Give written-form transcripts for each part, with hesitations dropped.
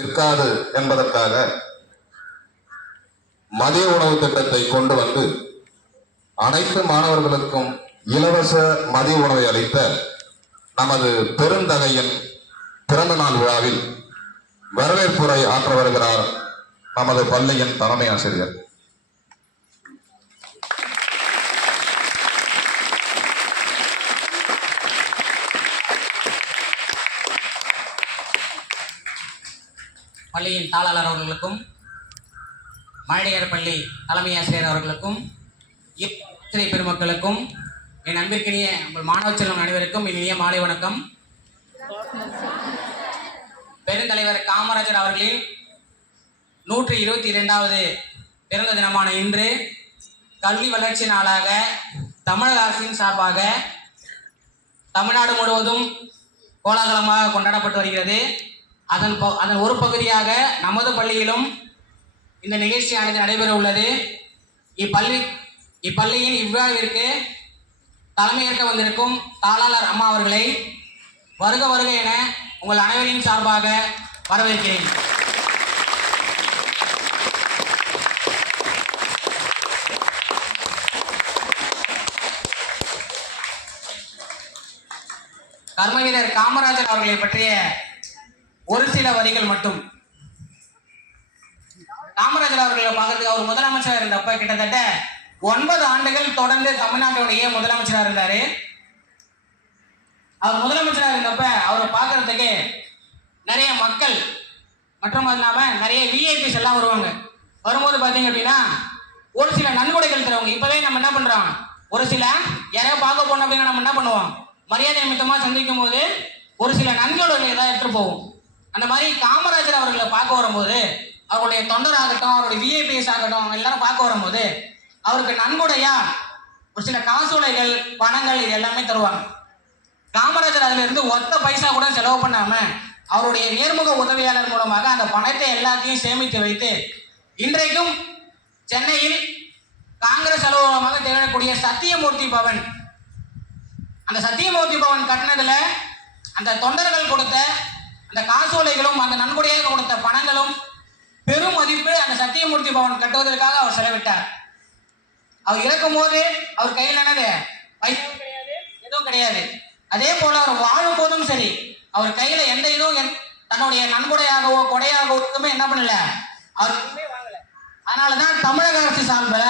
இருக்காது என்பதற்காக மதிய உணவு திட்டத்தை கொண்டு வந்து அனைத்து மாணவர்களுக்கும் இலவச மதிய உணவை அளித்த நமது பெருந்தகையின் பிறந்த நாள் விழாவில் வரவேற்புரை ஆற்ற வருகிறார் நமது பள்ளியின் தலைமை ஆசிரியர். பள்ளியின் தாளாளர் அவர்களுக்கும் மழலையர் பள்ளி தலைமை ஆசிரியர் அவர்களுக்கும் ஆசிரியர் பெருமக்களுக்கும் என் அன்பிற்கினிய மாணவ செல்வம் அனைவருக்கும் இனிய மாலை வணக்கம். பெருந்தலைவர் காமராஜர் அவர்களின் 122வது பிறந்த தினமான இன்று கல்வி வளர்ச்சி நாளாக தமிழக அரசின் சார்பாக தமிழ்நாடு முழுவதும் கோலாகலமாக கொண்டாடப்பட்டு வருகிறது. அதன் ஒரு பகுதியாக நமது பள்ளியிலும் இந்த நிகழ்ச்சியானது நடைபெற உள்ளது. இப்பள்ளியின் இவ்விழாவிற்கு தலைமையேற்க வந்திருக்கும் தாளாளர் அம்மா அவர்களை வருக வருக என உங்கள் அனைவரின் சார்பாக வரவேற்கிறேன். கர்மவீரர் காமராஜர் அவர்களை பற்றிய ஒரு சில வரிகள் மட்டும். காமராஜர் அவர்களை பார்க்கறதுக்கு அவர் முதலமைச்சராக இருந்தப்ப கிட்டத்தட்ட 9 ஆண்டுகள் தொடர்ந்து தமிழ்நாட்டுடைய முதலமைச்சராக இருந்தாரு. அவர் முதலமைச்சராக இருந்தப்ப அவரை பார்க்கறதுக்கு நிறைய மக்கள் மற்றும் அது இல்லாம நிறைய விஐபிஸ் எல்லாம் வருவாங்க. வரும்போது பார்த்தீங்க அப்படின்னா ஒரு சில நன்கொடைகள் தருவாங்க. இப்பவே நம்ம என்ன பண்றோம், ஒரு சில யாரையும் பார்க்க போனோம் அப்படின்னா நம்ம என்ன பண்ணுவோம், மரியாதை நிமித்தமா சந்திக்கும் போது ஒரு சில நன்கொடைகள் ஏதாவது எடுத்துட்டு போவோம். அந்த மாதிரி காமராஜர் அவர்களை பார்க்க வரும்போது அவருடைய தொண்டராகட்டும் அவருடைய விஐபிஎஸ் ஆகட்டும் அவங்க எல்லாரும் பார்க்க வரும்போது அவருக்கு நன்கொடையா ஒரு சில காசோலைகள் பணங்கள் இது எல்லாமே தருவாங்க. காமராஜர் அதுல இருந்து ஒத்த பைசா கூட செலவு பண்ணாம அவருடைய நேர்முக உதவியாளர் மூலமாக அந்த பணத்தை எல்லாத்தையும் சேமித்து வைத்து இன்றைக்கும் சென்னையில் காங்கிரஸ் அலுவலகமாக திகழக்கூடிய சத்தியமூர்த்தி பவன், அந்த சத்தியமூர்த்தி பவன் கட்டினதுல அந்த தொண்டர்கள் கொடுத்த அந்த காசோலைகளும் அந்த நன்கொடையாக கொடுத்த பணங்களும் பெரும் மதிப்பு அந்த சத்தியமூர்த்தி பவன் கட்டுவதற்காக அவர் செலவிட்டார். அவர் இறக்கும் போது அவர் கையில் என்னது பைசாவும் கிடையாது, எதுவும் கிடையாது. அதே போல அவர் வாழும் போதும் சரி அவர் கையில எந்த இதுவும் தன்னுடைய நன்கொடையாகவோ கொடையாகவோ எதுவுமே என்ன பண்ணல, அவர் எதுவுமே வாங்கல. அதனாலதான் தமிழக அரசு சார்பில்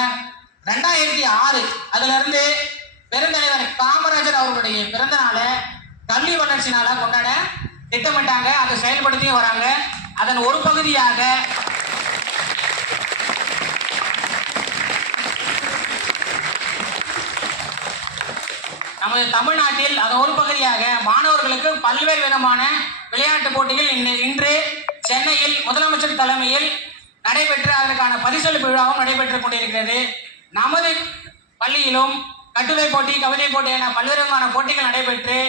2006 அதுல இருந்து பெருந்தலைவர் காமராஜர் அவர்களுடைய பிறந்த நாளை கல்வி வளர்ச்சி நாளா கொண்டாட திட்டமிட்டாங்க. அதை செயல்படுத்தியும் வராங்க. அதன் ஒரு பகுதியாக நமது தமிழ்நாட்டில் அதன் ஒரு பகுதியாக மாணவர்களுக்கு பல்வேறு விதமான விளையாட்டு போட்டிகள் இன்று சென்னையில் முதலமைச்சர் தலைமையில் நடைபெற்று அதற்கான பரிசளிப்பு விழாவும் நடைபெற்றுக் கொண்டிருக்கிறது. நமது பள்ளியிலும் கட்டுரை போட்டி, கவிதை போட்டி என பல்வேறு விதமான போட்டிகள் நடைபெற்று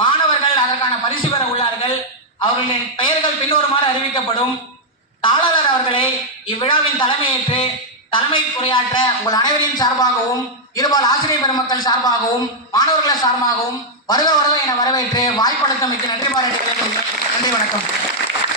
மாணவர்கள் அதற்கான பரிசு பெற உள்ளார்கள். அவர்களின் பெயர்கள் பின்வருமாறு அறிவிக்கப்படும். தாளாளர் அவர்களை இவ்விழாவின் தலைமையேற்று தலைமை உரையாற்ற உங்கள் அனைவரின் சார்பாகவும் இருபால் ஆசிரியர் பெருமக்கள் சார்பாகவும் மாணவர்கள் சார்பாகவும் வருக வருக என வரவேற்று வாய்ப்பளித்தமைக்கு நன்றி பாராட்டுகிறேன். நன்றி, வணக்கம்.